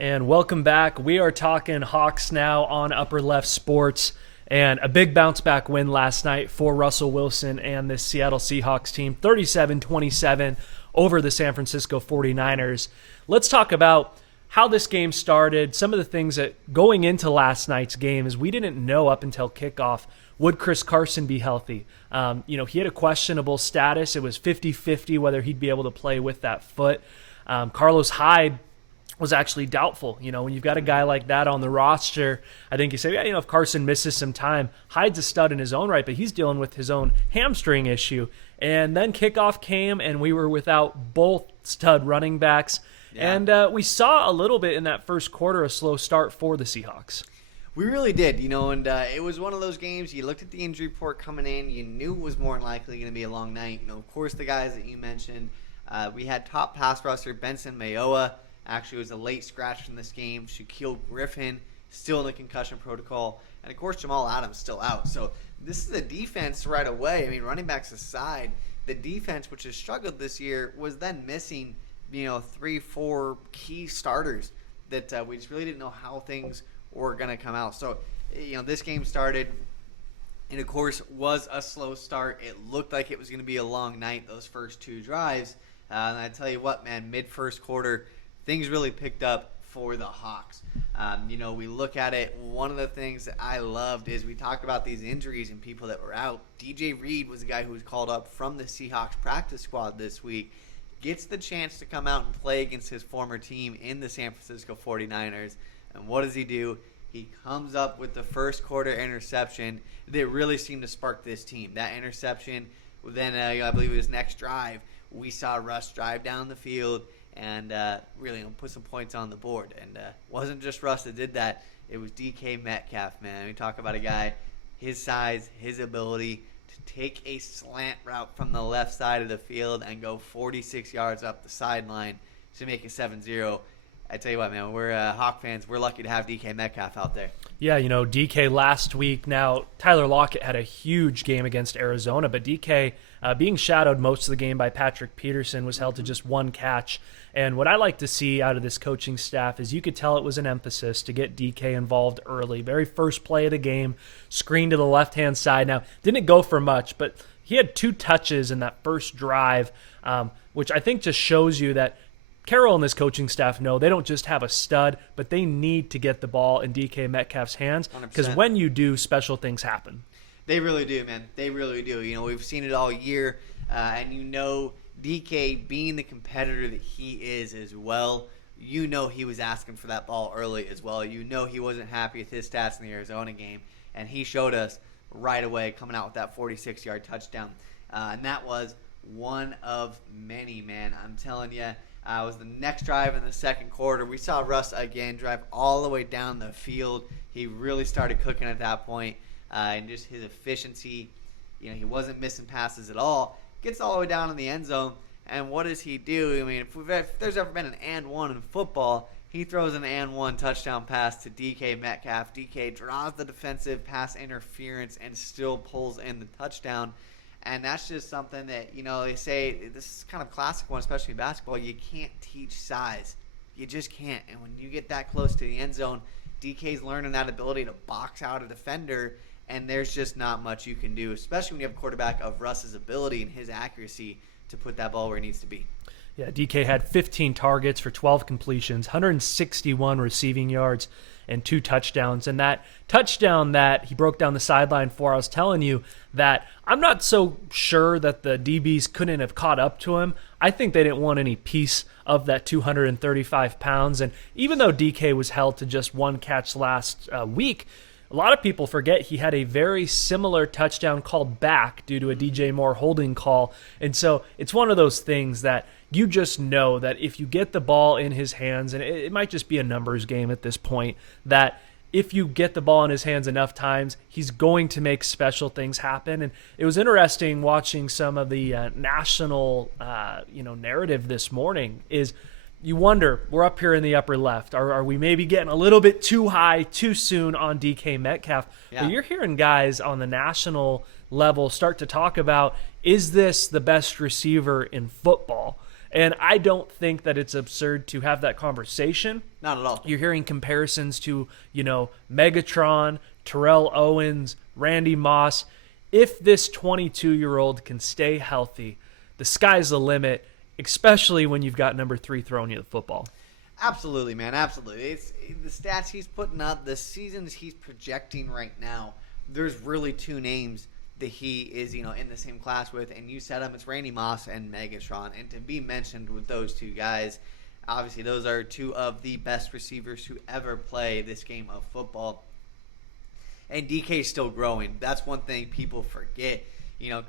And welcome back. We are talking Hawks now on Upper Left Sports, and a big bounce back win last night for Russell Wilson and this Seattle Seahawks team, 37-27 over the San Francisco 49ers. Let's talk about how this game started, some of the things that going into last night's game is we didn't know up until kickoff, would Chris Carson be healthy? He had a questionable status. It was 50-50 whether he'd be able to play with that foot. Carlos Hyde was actually doubtful. When you've got a guy like that on the roster, I think you say, if Carson misses some time, Hyde's a stud in his own right, but he's dealing with his own hamstring issue. And then kickoff came, and we were without both stud running backs. Yeah. And we saw a little bit in that first quarter, a slow start for the Seahawks. We really did, and it was one of those games, you looked at the injury report coming in, you knew it was more than likely going to be a long night. Of course, the guys that you mentioned, we had top pass rusher Benson Mayowa, actually was a late scratch from this game. Shaquille Griffin still in the concussion protocol. And, of course, Jamal Adams still out. So this is a defense right away. Running backs aside, the defense, which has struggled this year, was then missing, 3-4 key starters that we just really didn't know how things were going to come out. So, this game started and, of course, was a slow start. It looked like it was going to be a long night, those first two drives. And I tell you what, man, mid-first quarter, things really picked up for the Hawks. We look at it. One of the things that I loved is we talked about these injuries and people that were out. DJ Reed was a guy who was called up from the Seahawks practice squad this week. Gets the chance to come out and play against his former team in the San Francisco 49ers. And what does he do? He comes up with the first quarter interception that really seemed to spark this team. That interception, then I believe it was next drive, we saw Russ drive down the field and really put some points on the board. And wasn't just Russ that did that. It was DK Metcalf, man. We talk about a guy, his size, his ability to take a slant route from the left side of the field and go 46 yards up the sideline to make it 7-0. I tell you what, man, we're Hawk fans. We're lucky to have DK Metcalf out there. Yeah, DK last week. Now, Tyler Lockett had a huge game against Arizona, but DK, being shadowed most of the game by Patrick Peterson, was held to just one catch. And what I like to see out of this coaching staff is you could tell it was an emphasis to get DK involved early. Very first play of the game, screen to the left-hand side. Now, didn't go for much, but he had 2 touches in that first drive, which I think just shows you that Carroll and this coaching staff know they don't just have a stud, but they need to get the ball in DK Metcalf's hands because when you do, special things happen. They really do, man. They really do. We've seen it all year, and DK being the competitor that he is as well, he was asking for that ball early as well. He wasn't happy with his stats in the Arizona game, and he showed us right away coming out with that 46-yard touchdown. And that was one of many, man. I'm telling you. It was the next drive in the second quarter. We saw Russ again drive all the way down the field. He really started cooking at that point, and just his efficiency. He wasn't missing passes at all. Gets all the way down in the end zone, and what does he do? If there's ever been an and one in football, he throws an and one touchdown pass to DK Metcalf. DK draws the defensive pass interference and still pulls in the touchdown. And that's just something that, they say, this is kind of classic one, especially in basketball, you can't teach size. You just can't. And when you get that close to the end zone, DK's learning that ability to box out a defender, and there's just not much you can do, especially when you have a quarterback of Russ's ability and his accuracy to put that ball where it needs to be. Yeah, DK had 15 targets for 12 completions, 161 receiving yards, and 2 touchdowns. And that touchdown that he broke down the sideline for, I was telling you that I'm not so sure that the DBs couldn't have caught up to him. I think they didn't want any piece of that 235 pounds. And even though DK was held to just one catch last week, a lot of people forget he had a very similar touchdown called back due to a DJ Moore holding call. And so it's one of those things that you just know that if you get the ball in his hands, and it might just be a numbers game at this point, that if you get the ball in his hands enough times, he's going to make special things happen. And it was interesting watching some of the national narrative this morning is you wonder, we're up here in the upper left. Are we maybe getting a little bit too high too soon on DK Metcalf? Yeah. But you're hearing guys on the national level start to talk about, is this the best receiver in football? And I don't think that it's absurd to have that conversation. Not at all. You're hearing comparisons to, Megatron, Terrell Owens, Randy Moss. If this 22-year-old can stay healthy, the sky's the limit, especially when you've got number 3 throwing you the football. Absolutely, man. Absolutely. It's the stats he's putting up, the seasons he's projecting right now. There's really 2 names that he is, in the same class with, and you said them. It's Randy Moss and Megatron, and to be mentioned with those 2 guys, obviously those are 2 of the best receivers to ever play this game of football. And DK's still growing. That's one thing people forget.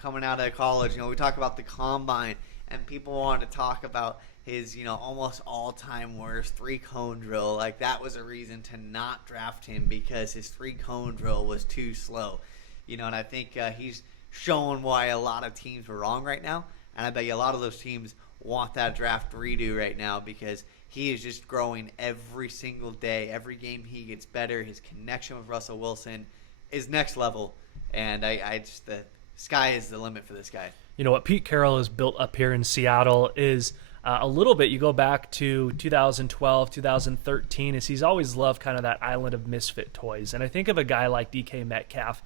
Coming out of college, we talk about the combine, and people want to talk about his, almost all-time worst 3-cone drill. Like, that was a reason to not draft him because his 3-cone drill was too slow. And I think he's showing why a lot of teams were wrong right now. And I bet you a lot of those teams want that draft redo right now because he is just growing every single day. Every game he gets better. His connection with Russell Wilson is next level. And the sky is the limit for this guy. What Pete Carroll has built up here in Seattle is a little bit. You go back to 2012, 2013, is he's always loved kind of that island of misfit toys. And I think of a guy like DK Metcalf.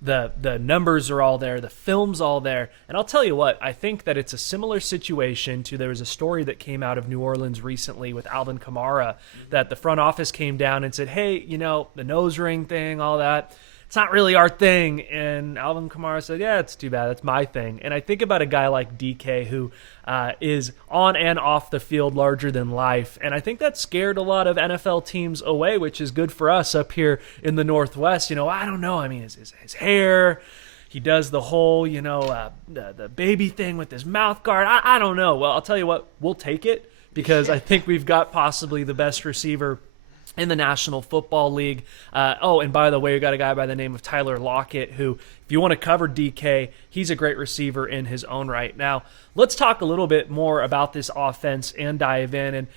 The numbers are all there, the film's all there. And I'll tell you what, I think that it's a similar situation to, there was a story that came out of New Orleans recently with Alvin Kamara, that the front office came down and said, hey, the nose ring thing, all that, it's not really our thing. And Alvin Kamara said, yeah, it's too bad. That's my thing. And I think about a guy like DK who is on and off the field larger than life. And I think that scared a lot of NFL teams away, which is good for us up here in the Northwest. I don't know. I mean, his hair, he does the whole, the baby thing with his mouth guard. I don't know. Well, I'll tell you what, we'll take it because I think we've got possibly the best receiver in the National Football League. And by the way, we got a guy by the name of Tyler Lockett who, if you want to cover DK, he's a great receiver in his own right. Now, let's talk a little bit more about this offense and dive in. And,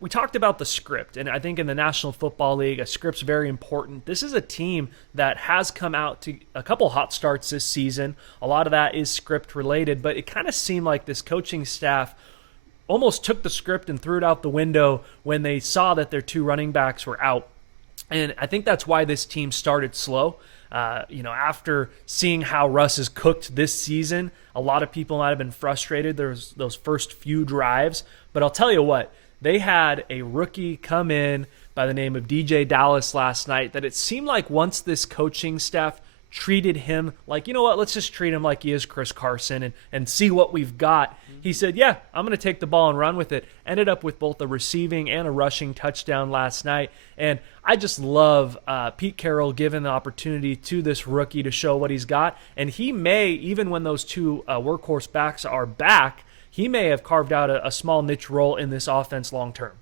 we talked about the script, and I think in the National Football League, a script's very important. This is a team that has come out to a couple hot starts this season. A lot of that is script related, but it kind of seemed like this coaching staff almost took the script and threw it out the window when they saw that their 2 running backs were out. And I think that's why this team started slow. After seeing how Russ is cooked this season, a lot of people might have been frustrated. There's those first few drives. But I'll tell you what, they had a rookie come in by the name of DJ Dallas last night that it seemed like once this coaching staff treated him like, let's just treat him like he is Chris Carson and see what we've got. He said, yeah, I'm going to take the ball and run with it. Ended up with both a receiving and a rushing touchdown last night. And I just love Pete Carroll giving the opportunity to this rookie to show what he's got. And he may, even when those 2 workhorse backs are back, he may have carved out a small niche role in this offense long term.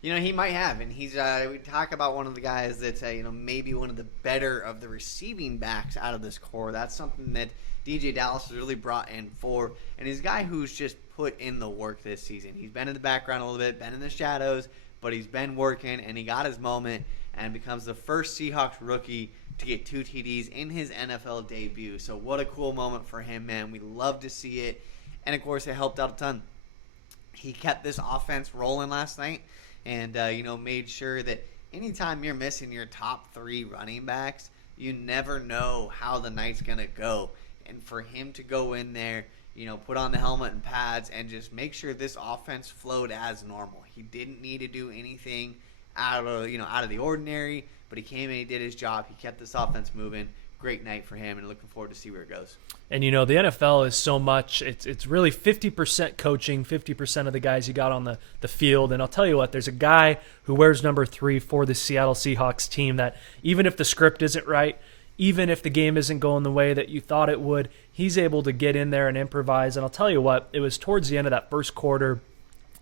He might have, and he's. We talk about one of the guys that's maybe one of the better of the receiving backs out of this core. That's something that DJ Dallas has really brought in for, and he's a guy who's just put in the work this season. He's been in the background a little bit, been in the shadows, but he's been working, and he got his moment and becomes the first Seahawks rookie to get 2 TDs in his NFL debut. So what a cool moment for him, man. We love to see it, and of course it helped out a ton. He kept this offense rolling last night. And, made sure that anytime you're missing your top 3 running backs, you never know how the night's going to go. And for him to go in there, put on the helmet and pads and just make sure this offense flowed as normal. He didn't need to do anything out of the ordinary, but he came in, he did his job. He kept this offense moving. Great night for him, and looking forward to see where it goes. And, the NFL is so much, it's really 50% coaching, 50% of the guys you got on the field. And I'll tell you what, there's a guy who wears number 3 for the Seattle Seahawks team that even if the script isn't right, even if the game isn't going the way that you thought it would, he's able to get in there and improvise. And I'll tell you what, it was towards the end of that first quarter,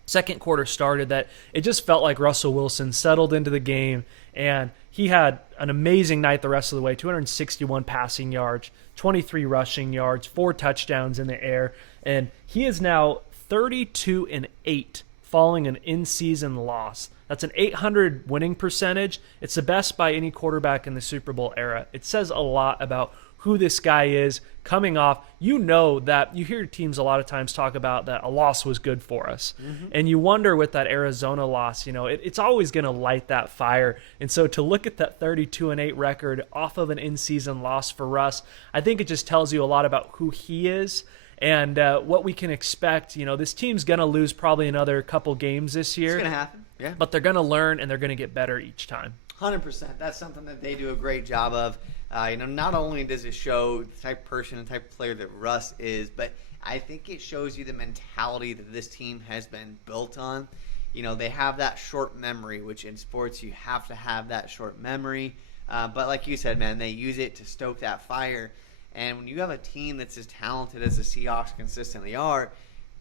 second quarter started, that it just felt like Russell Wilson settled into the game, and he had an amazing night the rest of the way. 261 passing yards, 23 rushing yards, 4 touchdowns in the air, and he is now 32-8 following an in-season loss. That's an 800 winning percentage. It's the best by any quarterback in the Super Bowl era. It says a lot about who this guy is coming off. You know that you hear teams a lot of times talk about that a loss was good for us. And you wonder with that Arizona loss, it's always going to light that fire. And so to look at that 32-8 record off of an in-season loss for Russ, I think it just tells you a lot about who he is and what we can expect. This team's going to lose probably another couple games this year. It's going to happen, yeah. But they're going to learn and they're going to get better each time. 100%. That's something that they do a great job of. Not only does it show the type of person and type of player that Russ is, but I think it shows you the mentality that this team has been built on. They have that short memory, which in sports you have to have that short memory. But like you said, man, they use it to stoke that fire. And when you have a team that's as talented as the Seahawks consistently are,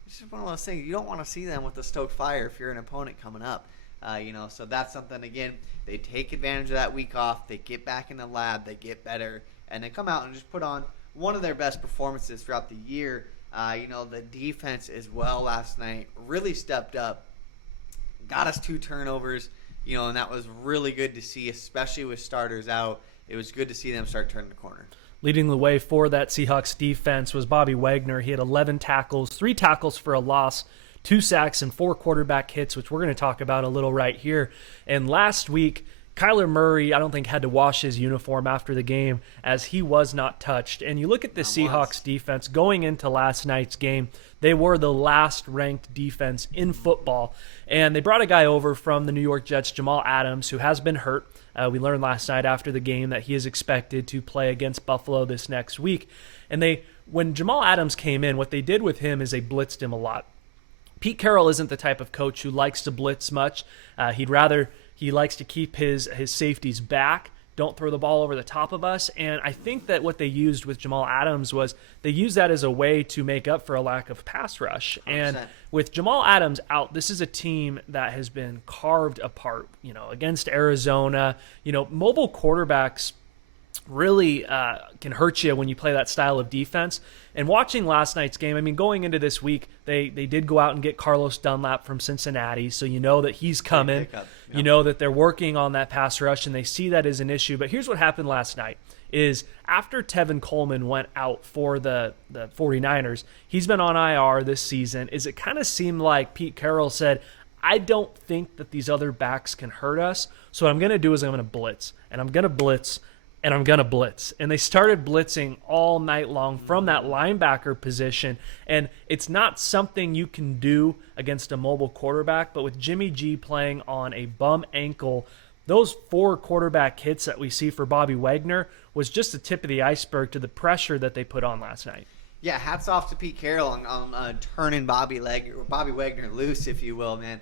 it's just one of those things. You don't want to see them with the stoked fire if you're an opponent coming up. So that's something, again, they take advantage of that week off. They get back in the lab. They get better. And they come out and just put on one of their best performances throughout the year. The defense as well last night really stepped up. Got us 2 turnovers, and that was really good to see, especially with starters out. It was good to see them start turning the corner. Leading the way for that Seahawks defense was Bobby Wagner. He had 11 tackles, 3 tackles for a loss, 2 sacks, and 4 quarterback hits, which we're going to talk about a little right here. And last week, Kyler Murray, I don't think, had to wash his uniform after the game as he was not touched. And you look at the Seahawks defense going into last night's game, they were the last ranked defense in football. And they brought a guy over from the New York Jets, Jamal Adams, who has been hurt. We learned last night after the game that he is expected to play against Buffalo this next week. And when Jamal Adams came in, what they did with him is they blitzed him a lot. Pete Carroll isn't the type of coach who likes to blitz much. He likes to keep his safeties back. Don't throw the ball over the top of us. And I think that what they used with Jamal Adams was they used that as a way to make up for a lack of pass rush. 100%. And with Jamal Adams out, this is a team that has been carved apart, against Arizona. Mobile quarterbacks really can hurt you when you play that style of defense. And watching last night's game, going into this week, they did go out and get Carlos Dunlap from Cincinnati, so you know that he's coming. Yep. You know that they're working on that pass rush, and they see that as an issue. But here's what happened last night is after Tevin Coleman went out for the 49ers, he's been on IR this season, it kind of seemed like Pete Carroll said, I don't think that these other backs can hurt us, so what I'm going to do is I'm going to blitz, and I'm going to blitz, and I'm going to blitz. And they started blitzing all night long from that linebacker position. And it's not something you can do against a mobile quarterback, but with Jimmy G playing on a bum ankle, those 4 quarterback hits that we see for Bobby Wagner was just the tip of the iceberg to the pressure that they put on last night. Yeah, hats off to Pete Carroll on turning Bobby Wagner loose, if you will, man.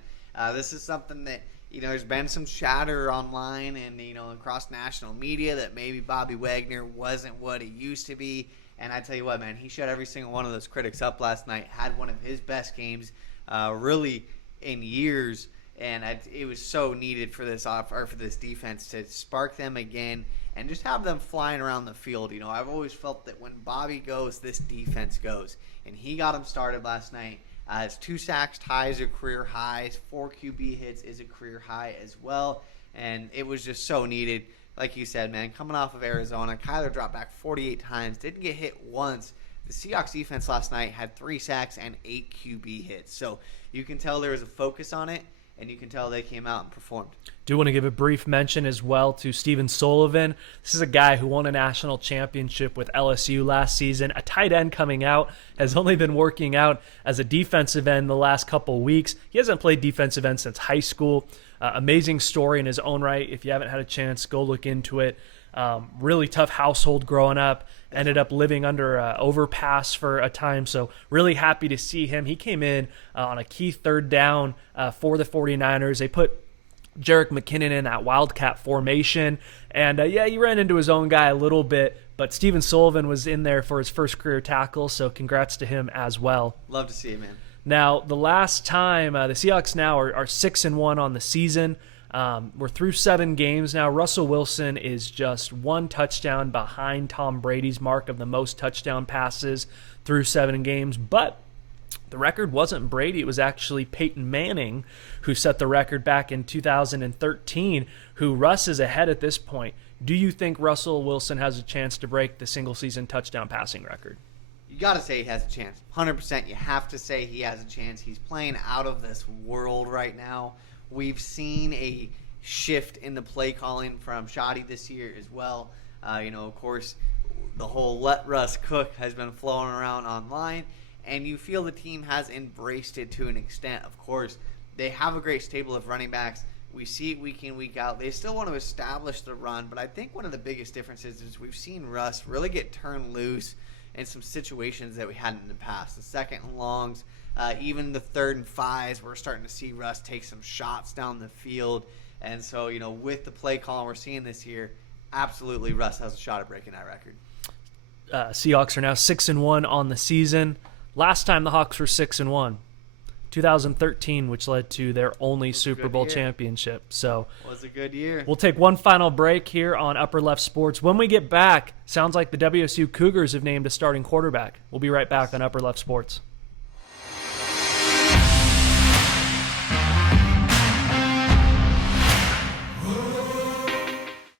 This is something that, there's been some chatter online and, across national media that maybe Bobby Wagner wasn't what he used to be. And I tell you what, man, he shut every single one of those critics up last night, had one of his best games really in years. And it was so needed for this defense to spark them again and just have them flying around the field. I've always felt that when Bobby goes, this defense goes. And he got them started last night. His 2 sacks ties are career highs. 4 QB hits is a career high as well. And it was just so needed. Like you said, man, coming off of Arizona, Kyler dropped back 48 times, didn't get hit once. The Seahawks defense last night had 3 sacks and 8 QB hits. So you can tell there was a focus on it, and you can tell they came out and performed. Do want to give a brief mention as well to Steven Sullivan. This is a guy who won a national championship with LSU last season. A tight end coming out, has only been working out as a defensive end the last couple weeks. He hasn't played defensive end since high school. Amazing story in his own right. If you haven't had a chance, go look into it. Really tough household growing up. Ended up living under an overpass for a time, so really happy to see him. He came in on a key 3rd down for the 49ers. They put Jerick McKinnon in that Wildcat formation, and he ran into his own guy a little bit, but Steven Sullivan was in there for his first career tackle, so congrats to him as well. Love to see it, man. Now, the last time, the Seahawks now are 6-1 on the season. We're through 7 games now. Russell Wilson is just 1 touchdown behind Tom Brady's mark of the most touchdown passes through 7 games. But The record wasn't Brady. It was actually Peyton Manning who set the record back in 2013, who Russ is ahead at this point. Do you think Russell Wilson has a chance to break the single-season touchdown passing record? You got to say he has a chance. 100%. You have to say he has a chance. He's playing out of this world right now. We've seen a shift in the play calling from Shoddy this year as well. Of course, the whole let Russ cook has been flowing around online, and you feel the team has embraced it to an extent. Of course, they have a great stable of running backs. We see it week in, week out. They still want to establish the run, but I think one of the biggest differences is we've seen Russ really get turned loose in some situations that we hadn't in the past. The second and longs, even the 3rd and 5s, we're starting to see Russ take some shots down the field. And so, with the play call we're seeing this year, absolutely Russ has a shot at breaking that record. Seahawks are now 6-1 on the season. Last time the Hawks were 6-1, 2013, which led to their only Super Bowl championship. So was a good year. We'll take one final break here on Upper Left Sports. When we get back, sounds like the WSU Cougars have named a starting quarterback. We'll be right back on Upper Left Sports.